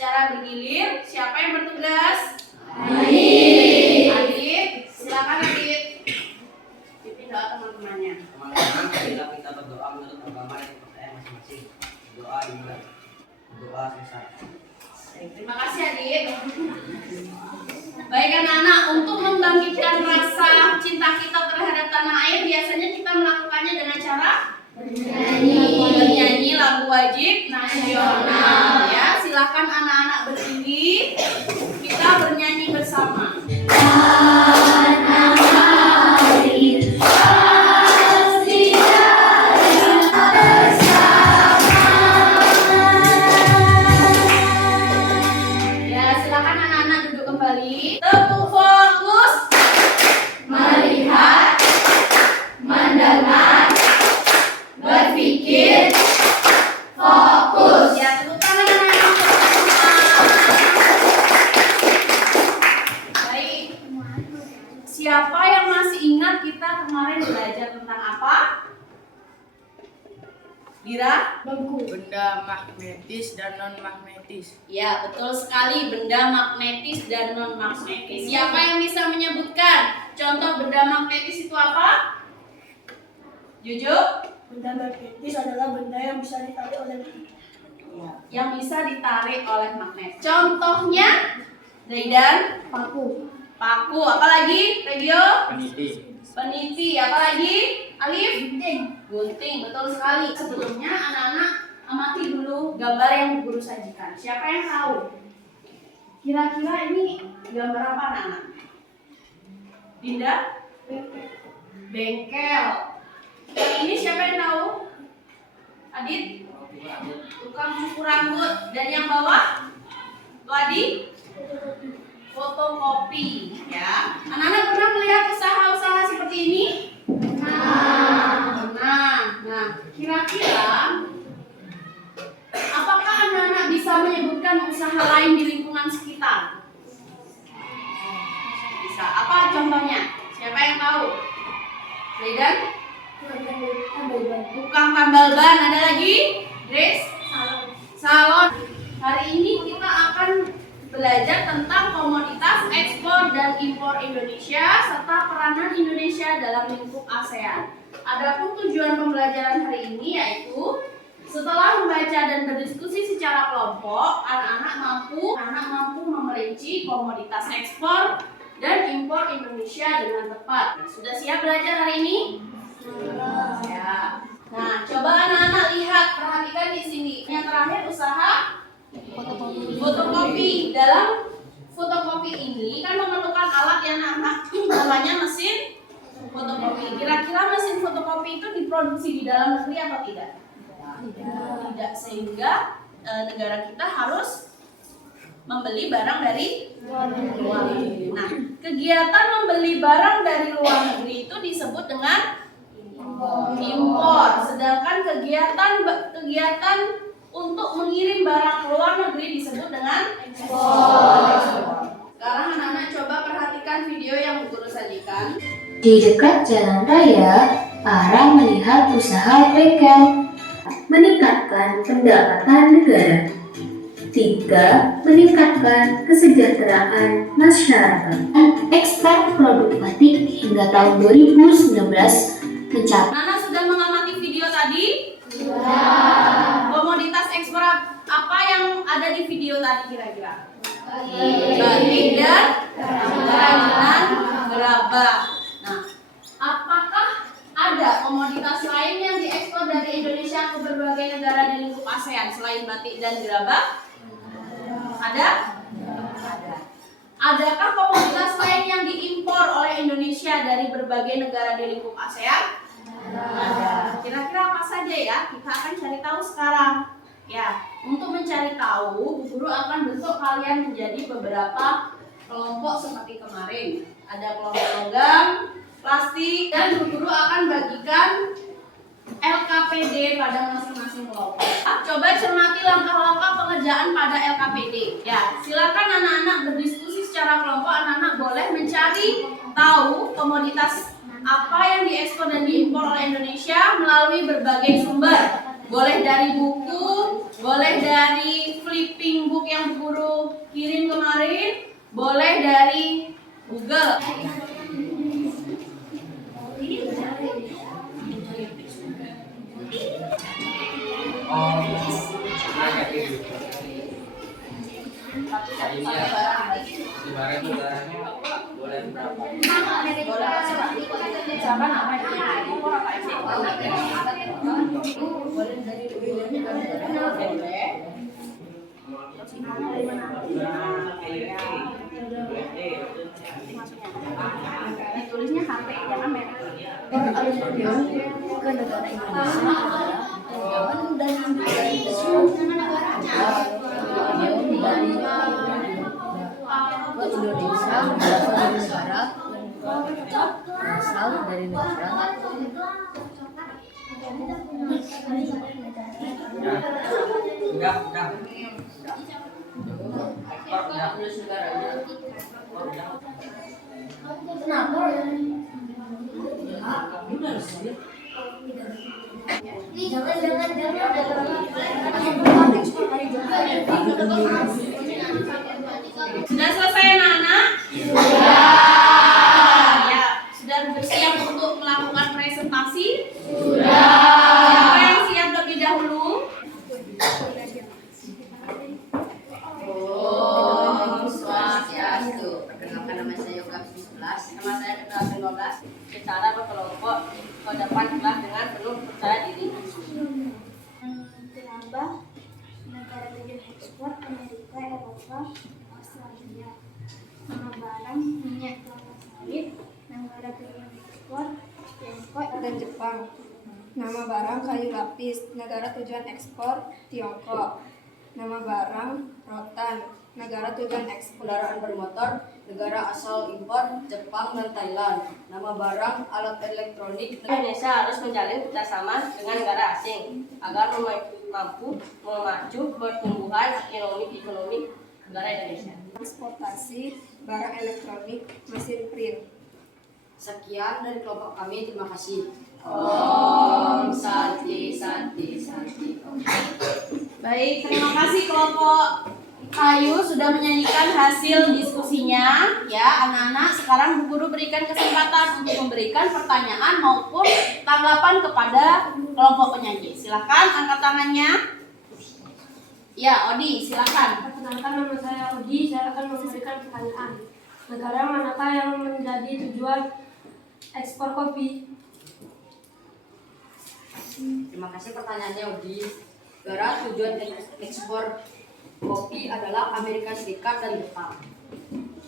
secara bergilir. Siapa yang bertugas? Adit. Adit, silakan Adit. Pimpin doa teman-temannya. Teman-teman, kita berdoa menurut agama dan kepercayaan masing-masing. Doa dimulai. Doa selesai. Terima kasih Adit. Baik anak-anak, untuk membangkitkan rasa cinta kita terhadap tanah air, biasanya kita melakukannya dengan cara bernyanyi lagu wajib nasional. Ya, silakan anak-anak berdiri, kita bernyanyi bersama. Ya, silakan anak-anak duduk kembali. Teguh fokus, Melihat, mendengar, berpikir, fokus. ya tepuk tangan anak-anak. Baik. Siapa yang masih ingat kita kemarin belajar tentang apa? Gira? Benda magnetis dan non magnetis. Ya, betul sekali, benda magnetis dan non magnetis. Siapa yang bisa menyebutkan contoh benda magnetis itu apa? Jujur? Benda magnetis adalah benda yang bisa ditarik oleh Yang bisa ditarik oleh magnet. Contohnya, Zaidan? paku. Paku. Apalagi? Regio? Peniti. Peniti. Apalagi? Alif? Gunting. Betul sekali. Sebelumnya anak-anak amati dulu gambar yang guru sajikan. Siapa yang tahu? Kira-kira ini gambar apa anak-anak? Dinda? Bengkel. Yang ini siapa yang tahu? Adit? Tukang cukur rambut. Dan yang bawah? Wadi? Fotokopi. Ya. Anak-anak pernah melihat usaha-usaha seperti ini? Nah, kira-kira apakah anak-anak bisa menyebutkan usaha lain di lingkungan sekitar? Bisa. Apa contohnya? Siapa yang tahu? Zaidan? Tukang tambal ban. Ada lagi? Grace? Salon. Hari ini kita akan belajar tentang komoditas ekspor dan impor Indonesia serta peranan Indonesia dalam lingkup ASEAN. Adapun tujuan pembelajaran hari ini yaitu setelah membaca dan berdiskusi secara kelompok, anak-anak mampu memerinci komoditas ekspor dan impor Indonesia dengan tepat. Sudah siap belajar hari ini? Ya. Nah, coba anak-anak lihat, perhatikan di sini. Yang terakhir usaha fotokopi. Dalam fotokopi ini kan memerlukan alat yang namanya mesin fotokopi. Kira-kira mesin fotokopi itu diproduksi di dalam negeri atau tidak? Tidak, sehingga negara kita harus membeli barang dari luar negeri. Nah, kegiatan membeli barang dari luar negeri itu disebut dengan impor. Sedangkan kegiatan untuk mengirim barang ke luar negeri disebut dengan ekspor. Sekarang anak-anak coba perhatikan video yang guru sajikan. Di dekat jalan raya, Ara melihat usaha bengkel. Meningkatkan pendapatan negara. 3. Meningkatkan kesejahteraan masyarakat. Ekspor produk batik hingga tahun 2019 mencapai. Nana sudah mengamati video tadi? Komoditas ekspor apa yang ada di video tadi kira-kira? Batik dan kerajinan gerabah. Nah, apakah ada komoditas lain yang diekspor dari Indonesia ke berbagai negara di lingkup ASEAN selain batik dan gerabah? Ada? Ada. Adakah komoditas lain yang diimpor oleh Indonesia dari berbagai negara di lingkup ASEAN? Ada. Kira-kira apa saja ya? Kita akan cari tahu sekarang. Ya, untuk mencari tahu, guru akan bentuk kalian menjadi beberapa kelompok seperti kemarin. Ada kelompok logam, plastik, dan guru akan bagikan LKPD pada masing-masing kelompok. Coba cermati langkah-langkah pengerjaan pada LKPD. Ya, silakan anak-anak berdiskusi secara kelompok. Anak-anak boleh mencari tahu komoditas apa yang diekspor dan diimpor oleh Indonesia melalui berbagai sumber. Boleh dari buku, boleh dari flipping book yang buku guru kirim kemarin, boleh dari Google. Ibarat negaranya boleh berapa? Siapa namanya? Tulisnya HP, jangan merek. Ke negara Indonesia dan berasal dari negara Udah. Sudah selesai anak-anak? Sudah. Ya, sudah bersiap untuk melakukan presentasi? Sudah. Siapa yang siap lebih dahulu? Om Swastiastu. Perkenalkan, nama saya Yoga 11. Nama saya Ketua 15. Secara berkelompok ke depan kelas dengan penuh percaya diri. Menambah negara tujuan ekspor Amerika, Eropa, Australia. Nama barang minyak kelapa sawit, negara tujuan ekspor Tiongkok dan Jepang. Nama barang kayu lapis, negara tujuan ekspor Tiongkok. Nama barang rotan, negara tujuan ekspor Kendaraan bermotor, negara asal impor Jepang dan Thailand. Nama barang alat elektronik. Indonesia harus menjalin kerjasama dengan negara asing agar mampu memacu pertumbuhan ekonomi negara Indonesia. transportasi, barang elektronik, mesin print. Sekian dari kelompok kami, terima kasih. Om Santi. Baik, terima kasih kelompok Kayu sudah menyanyikan hasil diskusinya. Ya, anak-anak, sekarang Bu Guru berikan kesempatan untuk memberikan pertanyaan maupun tanggapan kepada kelompok penyanyi. Silakan angkat tangannya. Ya, Odi, silakan. Perkenalkan, nama saya Odi. Saya akan memberikan pertanyaan. Negara manakah yang menjadi tujuan ekspor kopi? Terima kasih pertanyaannya, Odi. Negara tujuan ekspor kopi adalah Amerika Serikat dan Jepang.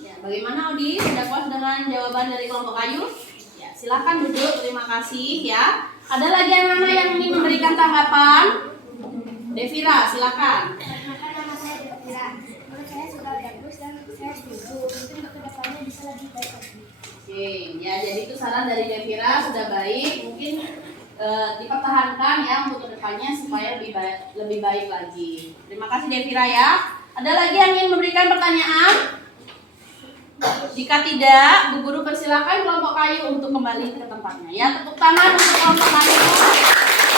Ya, bagaimana Odi? Sudah puas dengan jawaban dari kelompok Kayu? Ya, silakan duduk. Terima kasih ya. Ada lagi anak-anak yang ingin memberikan tanggapan? Devira, silakan. Perkenalkan, nama saya Devira. Menurut saya sudah bagus dan saya setuju. Mungkin untuk kedepannya bisa lebih baik lagi. Oke, ya jadi itu saran dari Devira sudah baik. Mungkin dipertahankan ya untuk kedepannya supaya lebih baik lagi. Terima kasih Devira ya. Ada lagi yang ingin memberikan pertanyaan? Jika tidak, Bu Guru persilakan kelompok Kayu untuk kembali ke tempatnya. Ya, tepuk tangan untuk kelompok Kayu.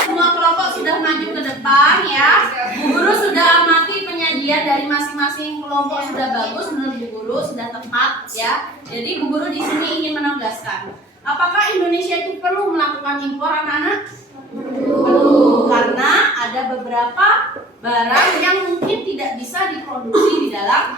Semua kelompok sudah maju ke depan ya. Bu Guru sudah amati penyajian dari masing-masing kelompok sudah bagus menurut Bu Guru, sudah tepat ya. Jadi Bu Guru di sini ingin menegaskan, apakah Indonesia itu perlu melakukan impor anak-anak? Perlu, karena ada beberapa barang yang mungkin tidak bisa diproduksi di dalam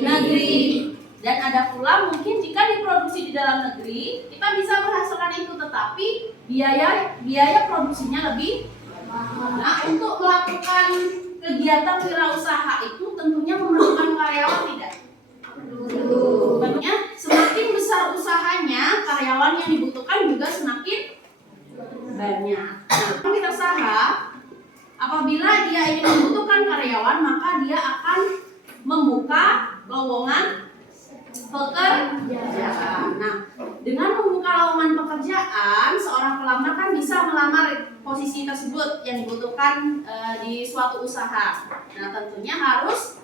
negeri. Dan ada pula mungkin jika diproduksi di dalam negeri, kita bisa menghasilkan itu, tetapi biaya produksinya lebih mahal. Nah, untuk melakukan kegiatan wirausaha itu tentunya memerlukan karyawan tidak? Tentunya semakin besar usahanya, karyawan yang dibutuhkan juga semakin banyak. Nah, wirausaha apabila dia ingin membutuhkan karyawan, maka dia akan membuka lowongan pekerjaan. Nah, dengan membuka lowongan pekerjaan, seorang pelamar kan bisa melamar posisi tersebut yang dibutuhkan di suatu usaha. Nah, tentunya harus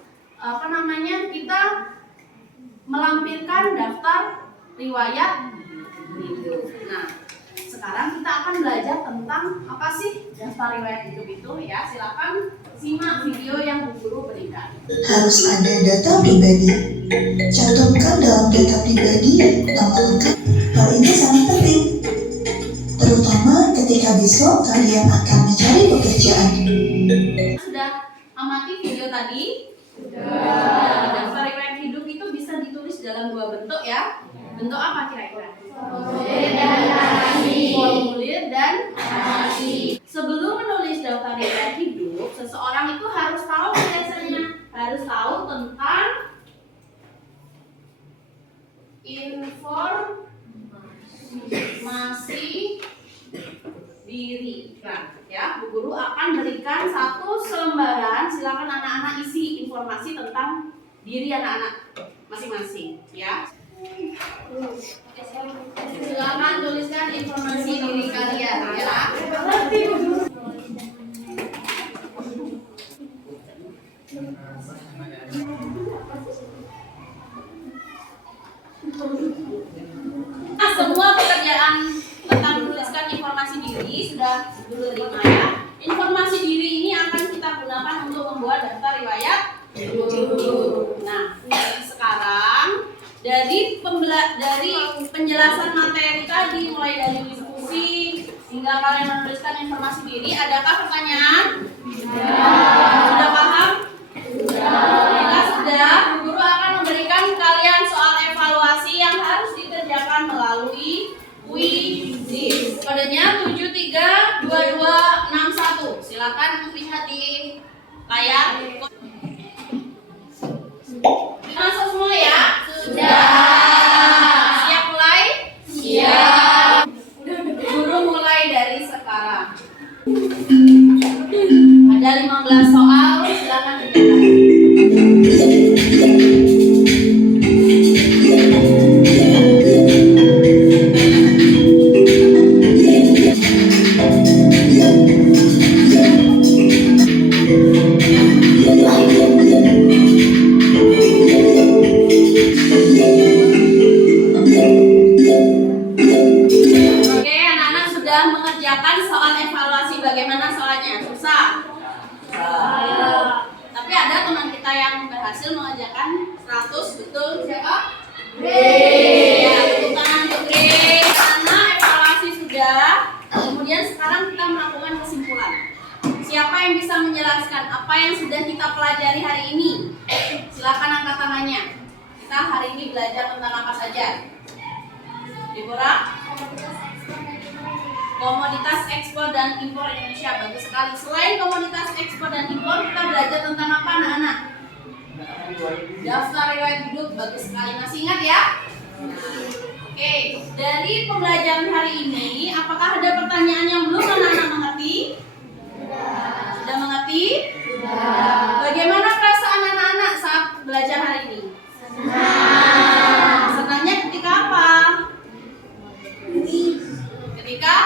kita melampirkan daftar riwayat hidup. Nah, sekarang kita akan belajar tentang apa sih daftar riwayat hidup itu ya. Silakan Simak video yang Bu Guru berikan. Harus ada data pribadi. Cantumkan dalam data pribadi nama lengkap. Hal ini sangat penting, terutama ketika besok kalian akan mencari pekerjaan. Sudah amati video tadi? Sudah. Daftar riwayat hidup itu bisa ditulis dalam dua bentuk ya. Bentuk apa kira-kira? Formulir dan narasi. Sebelum menulis daftar riwayat hidup, seseorang itu harus tahu biasanya, harus tahu tentang informasi diri. Nah, ya, Bu Guru akan berikan satu selembaran. Silakan anak-anak isi informasi tentang diri anak-anak masing-masing, ya. Silakan tuliskan informasi diri kalian, ya. Nah, semua pekerjaan tentang menuliskan informasi diri sudah dulu terima ya. Informasi diri ini akan kita gunakan untuk membuat daftar riwayat hidup. Nah, sekarang dari penjelasan materi tadi, mulai dari diskusi hingga kalian menuliskan informasi diri, adakah pertanyaan? Sudah paham? Jika sudah, Bu Guru akan memberikan kalian soal evaluasi yang harus dikerjakan melalui quiz. Kodenya 732261. Silakan lihat di layar. Masuk semua ya? Sudah. Siap mulai? Siap. Guru mulai dari sekarang. Ada 15 soal, silakan dikerjakan. Oke, anak-anak sudah mengerjakan soal evaluasi. Bagaimana soalnya? Susah? Tapi ada teman kita yang berhasil mengerjakan 100, betul? Siapa? Ya, tepuk tangan untuk Grace. Karena evaluasi sudah, kemudian sekarang kita melakukan kesimpulan. Siapa yang bisa menjelaskan apa yang sudah kita pelajari hari ini? Silakan angkat tangannya. Kita hari ini belajar tentang apa saja? Deborah? Komoditas ekspor dan impor Indonesia. Bagus sekali. Selain komoditas ekspor dan impor, kita belajar tentang apa anak-anak? Daftar riwayat hidup. Bagus sekali. Masih ingat ya? Oke. Dari pembelajaran hari ini, apakah ada pertanyaan yang belum anak-anak mengerti? Sudah mengerti? Bagaimana perasaan anak-anak saat belajar hari ini? Senangnya ketika apa? Ketika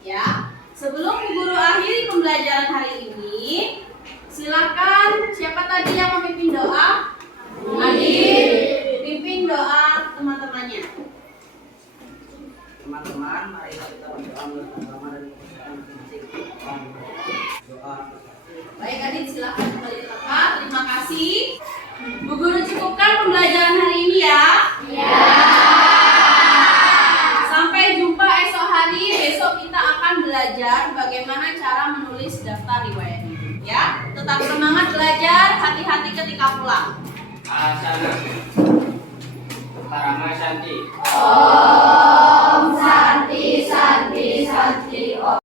ya. Sebelum Bu Guru akhiri pembelajaran hari ini, silakan siapa tadi yang memimpin doa? Adit, pimpin doa teman-temannya. Teman-teman, mari kita berdoa menurut agama dan kepercayaan masing-masing. Doa. Baik Adit, silakan kembali ke tempat. Terima kasih. Bu Guru cukupkan pembelajaran hari ini ya. Sampai jumpa esok hari. Besok kita akan belajar bagaimana cara menulis daftar riwayat hidup ya. Tetap semangat belajar, hati-hati ketika pulang. Asana. Parama Santi. Om Santi Santi.